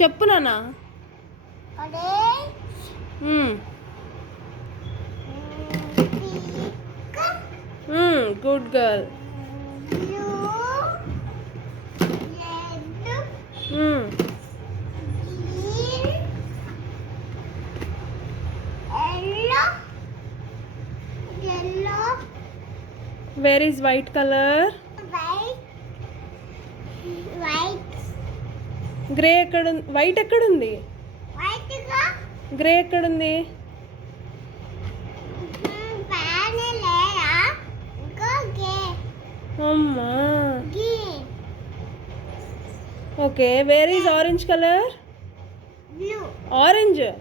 చెప్పు నాన్న. Good girl. Where is white colour? Grey ఎక్కడ? వైట్ ఎక్కడుంది? గ్రే ఎక్కడుంది? అమ్మా. Okay, where is orange colour? Orange. Yeah.